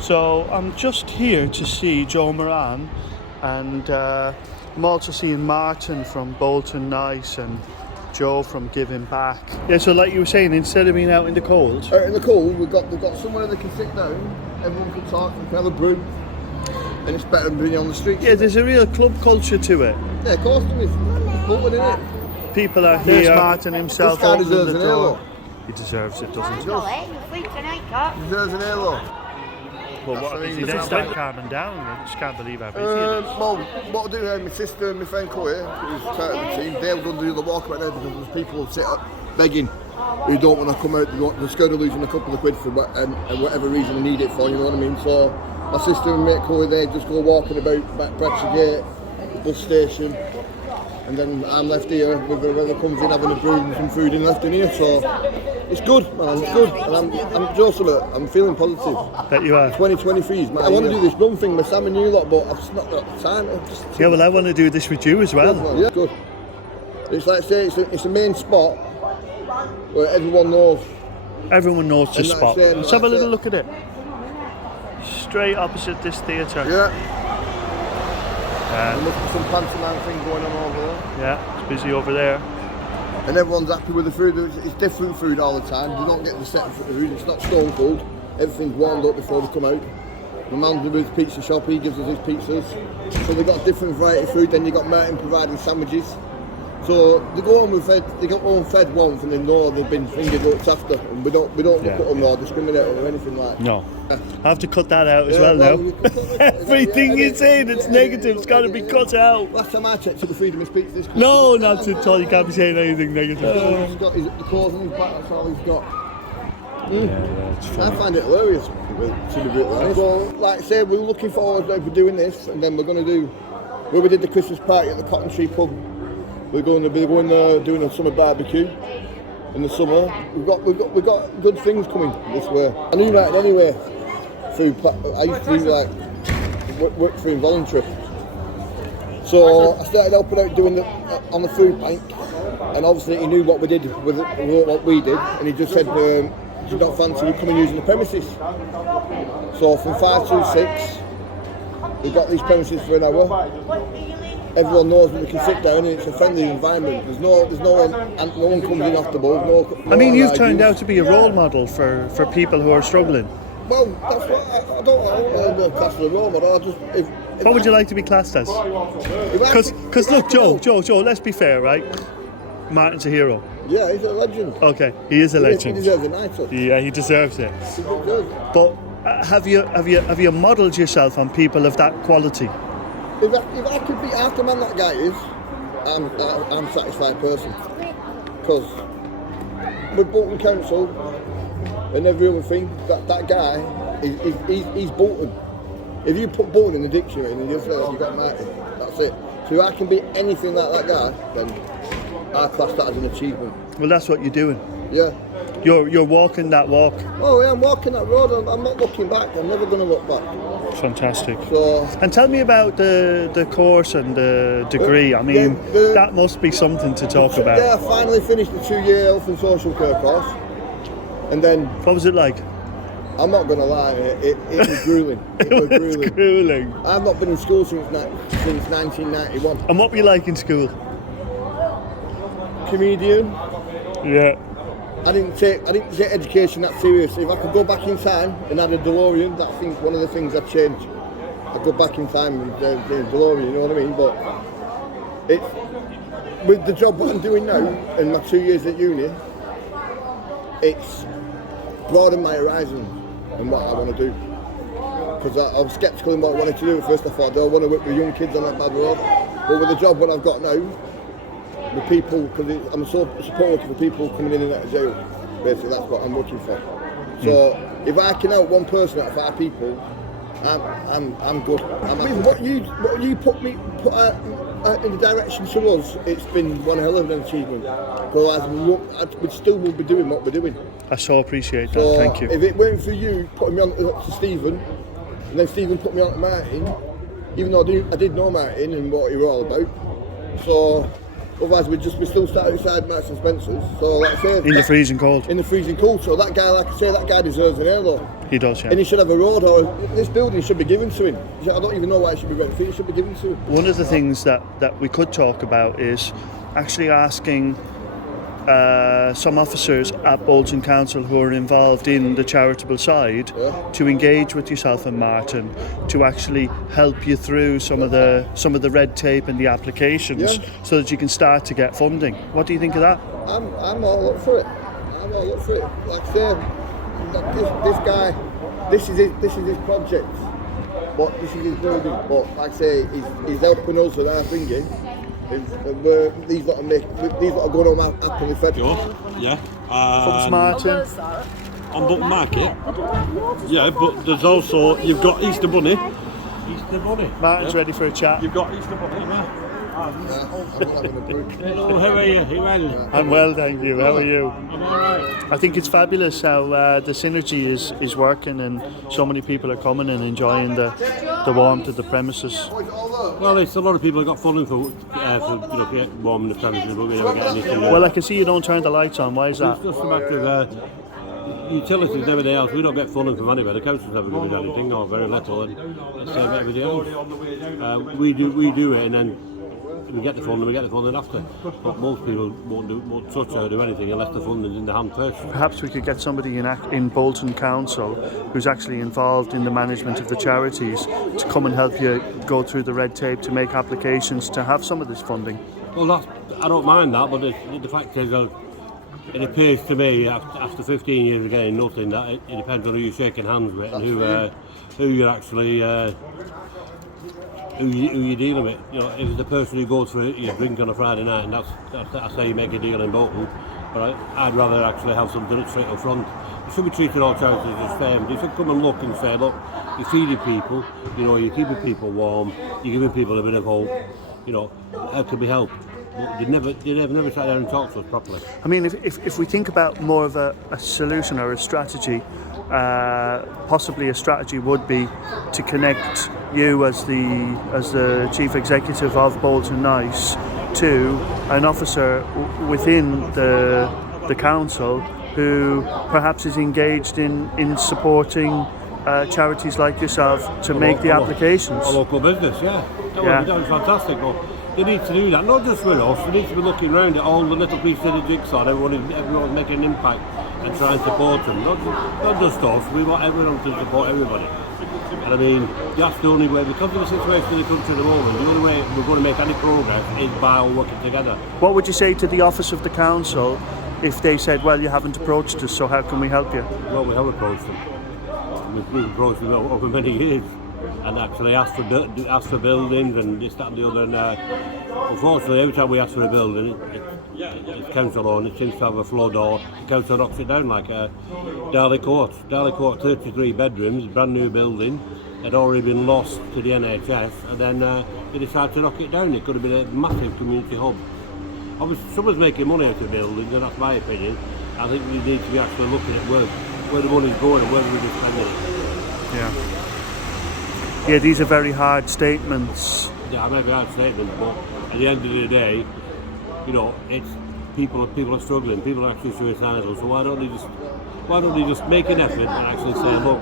So I'm just here to see Joe Moran, and I'm also seeing Martin from Bolton Nice and Joe from Giving Back. Yeah, so like you were saying, instead of being out in the cold... Out in the cold, we've got somewhere they can sit down, everyone can talk, we can have a brew, and it's better than being on the streets. Yeah, there's a real club culture to it. Yeah, of course there is. It's Bolton, isn't it? People are here. There's Martin himself this guy opening deserves the an door. halo. He deserves it, doesn't he? Deserves an halo. Well, what if he then start calming down? I just can't believe how busy it is. Well, what I do now, my sister and my friend Chloe, who's part of the team, they're going to do the walk right now because there's people who sit up begging who don't want to come out, they're scared of losing a couple of quid for and whatever reason they need it for, you know what I mean? So my sister and mate Chloe, they just go walking about back Bradford Gate, the bus station, and then I'm left here with whoever comes in having a brew and some food in left in here, so it's good, man, it's good. And I'm Joseph, I'm feeling positive. Bet you are. 2023 is my I want to do this run thing with Sam and you lot, but I've just not got the time. Yeah, well, I want to do this with you as well. Good, yeah, good. It's like I say, it's a main spot where everyone knows. Everyone knows the spot. Let's have a little look at it. Straight opposite this theatre. Yeah. There must be some pantomime thing going on over there. Yeah, it's busy over there. And everyone's happy with the food. It's different food all the time. They don't get the set food. It's not stone cold. Everything's warmed up before they come out. My man's with his pizza shop. He gives us his pizzas. So they've got a different variety of food. Then you got Martin providing sandwiches. So they go home they got home fed once, and they know they've been finger looked after. And we don't look at them or discriminate or anything like that. No. I have to cut that out as well now. Everything you say that's negative has got to be cut out. Last time I checked, the freedom of speech. No, not at all. You can't be saying anything negative. He's got the clothes on his back. That's all he's got. Yeah, it's funny. I find it hilarious. To be a bit honest. So, like I say, we're looking forward to doing this, and then we're going to do where we did the Christmas party at the Cotton Tree Pub. We're going to be doing a summer barbecue in the summer. We've got good things coming this way. I knew that anyway. I used to do work for involuntary. So I started helping out doing on the food bank, and obviously he knew what we did with what we did, and he just said, "Do you not fancy you coming using the premises?" So from 5 to 6, we've got these premises for an hour. Everyone knows that we can sit down, and it's a friendly environment. There's no one comes in off the board. I mean, you've turned out to be a role model for people who are struggling. Well, that's what I don't want to class as a role model. What would you like to be classed as? Because look, Joe, let's be fair, right? Martin's a hero. Yeah, he's a legend. Okay, he is a legend. He deserves a knighthood. Yeah, he deserves it. He deserves it. But have you modelled yourself on people of that quality? If I could be half the man that guy is, I'm a satisfied person. Because with Bolton Council and every other thing, that guy, he's Bolton. If you put Bolton in the dictionary and you feel like you've got Martin, that's it. So if I can be anything like that guy, then I class that as an achievement. Well, that's what you're doing. Yeah. You're walking that walk. Oh yeah, I'm walking that road. I'm not looking back. I'm never going to look back. Fantastic. So, and tell me about the course and the degree. I mean, that must be something to talk about. Yeah, I finally finished the 2-year health and social care course. And then... What was it like? I'm not going to lie, it was gruelling. It was gruelling. I've not been in school since 1991. And what were you like in school? Comedian. Yeah. I didn't take education that serious. If I could go back in time and had a DeLorean, that's one of the things I'd change. I'd go back in time with the DeLorean, you know what I mean? But with the job that I'm doing now and my 2 years at uni, it's broadened my horizons and what I want to do. Because I was sceptical in what I wanted to do at first. I thought, do I want to work with young kids on that bad road? But with the job that I've got now, the people, because I'm a support worker for people coming in and out of jail. Basically, that's what I'm looking for. So if I can help one person out of 5 people, I'm good. I mean, what you put in the direction to us, it's been one hell of an achievement. Otherwise, we still will be doing what we're doing. I so appreciate that. So thank you. If it weren't for you putting me on to Stephen, and then Stephen put me on to Martin, even though I did know Martin and what he was all about, so Otherwise, we still start outside Marks and Spencer's. So, like I say, In the freezing cold. in the freezing cold. So that guy, like I say, that guy deserves an halo. He does, yeah. And he should have a road, or this building should be given to him. I don't even know why it should be rent free. It should be given to him. One of the things that we could talk about is actually asking some officers at Bolton Council who are involved in the charitable side to engage with yourself and Martin to actually help you through some of the red tape and the applications so that you can start to get funding. What do you think of that? I'm all up for it. I'm all up for it. Like I say, this guy, this is his project, but this is his building. But like I say, he's helping us with our thinking. These lot are going on happily fed. Yeah. Thanks, Martin. On Bolton Market. Yeah, but there's also, you've got Easter Bunny. Martin's ready for a chat. You've got Easter Bunny. I'm having a brew. Hello, how are you? You well? I'm well, thank you. How are you? I'm alright. I think it's fabulous how the synergy is working and so many people are coming and enjoying the warmth of the premises. Well, it's a lot of people have got funding for warming the premises, but we never get anything. Well, I can see you don't turn the lights on. Why is that? It's just a matter of utilities and everything else. We don't get funding from anywhere. The council's never given us anything, or very little, and the same with everything else. We do it, and then we get the funding after. But most people won't touch or do anything unless the funding's in the hand first. Perhaps we could get somebody in Bolton Council who's actually involved in the management of the charities to come and help you go through the red tape to make applications to have some of this funding. Well, I don't mind that, but the fact is, it appears to me after 15 years of getting nothing that it depends on who you're shaking hands with and who you're actually who you're dealing with. You know, if it's the person who goes for your drink on a Friday night, and that's how you make a deal in Bolton. But I'd rather actually have something straight up front. You should be treating all charities as fair. You should come and look and say, look, you're feeding people, you know, you're keeping people warm, you're giving people a bit of hope. You know, how can we help? They never sat down and talked to us properly. I mean, if we think about more of a solution or a strategy, possibly a strategy would be to connect you as the chief executive of Bolton Nice to an officer within the council who perhaps is engaged in supporting charities like yourself to make the applications. A local business, yeah. That would be fantastic. But they need to do that, not just with us. They need to be looking around at all the little pieces of the jigsaw. Everyone's making an impact and trying to support them. Not just us. We want everyone to support everybody. And I mean, that's the only way, because of the situation in the country at the moment, the only way we're going to make any progress is by all working together. What would you say to the office of the council if they said, well, you haven't approached us, so how can we help you? Well, we have approached them. We've approached them over many years and actually asked for buildings and this, that and the other. And unfortunately, every time we ask for a building, it's council owned, it seems to have a flood, or the council knocks it down, like Darley Court. Darley Court, 33 bedrooms, brand new building, had already been lost to the NHS, and then they decided to knock it down. It could have been a massive community hub. Obviously, someone's making money out of buildings, and that's my opinion. I think we need to be actually looking at where the money's going and where we're spending it. Yeah, these are very hard statements. Yeah, maybe hard statements, but at the end of the day, you know, it's people are struggling, people are actually suicidal. So why don't they just make an effort and actually say, look,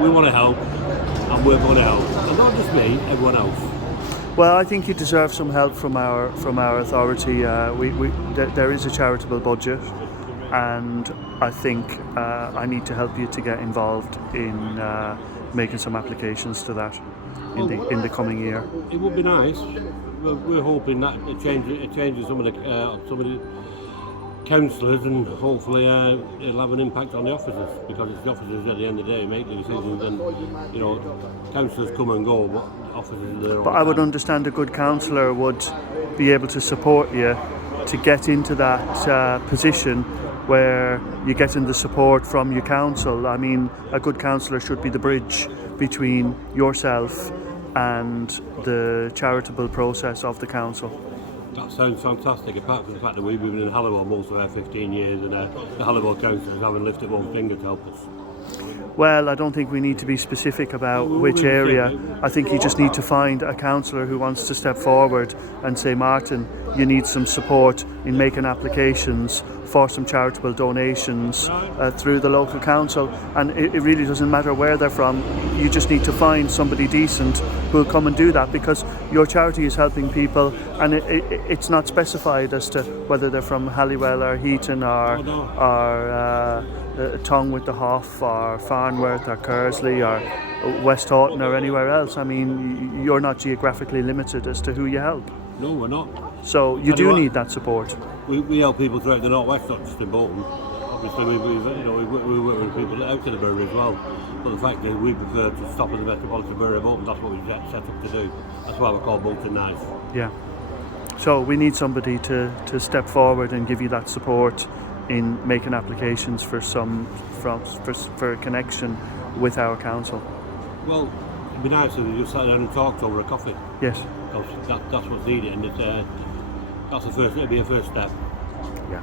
we want to help, and we're going to help, and not just me, everyone else. Well, I think you deserve some help from our authority. There is a charitable budget, and I think I need to help you to get involved in making some applications to that in the coming year. It would be nice. We're hoping that it changes some of the councillors, and hopefully it'll have an impact on the officers, because it's the officers at the end of the day who make the decisions, and you know, councillors come and go, but officers are there all the time. I would understand a good councillor would be able to support you to get into that position where you're getting the support from your council. I mean, a good councillor should be the bridge between yourself and the charitable process of the council. That sounds fantastic, apart from the fact that we've been in Halliwell most of our 15 years, and the Halliwell councillors haven't lifted one finger to help us. Well, I don't think we need to be specific about We which will area. say- I think you just need to find a councillor who wants to step forward and say, Martin, you need some support in making applications for some charitable donations through the local council. And it really doesn't matter where they're from. You just need to find somebody decent who will come and do that, because your charity is helping people, and it's not specified as to whether they're from Halliwell or Heaton or Tongue with the Hoff or Farnworth or Kersley or West Houghton or anywhere else. I mean, you're not geographically limited as to who you help. No, we're not. So you do need that support. We help people throughout the northwest, not just in Bolton. Obviously, we work with people out of the borough as well. But the fact is, we prefer to stop in the metropolitan borough of Bolton. That's what we set up to do. That's why we're called Bolton Nice. Yeah. So we need somebody to step forward and give you that support in making applications for a connection with our council. Well, it'd be nice if we just sat down and talked over a coffee. Yes. That's what's needed, and it'd be a first step. Yeah.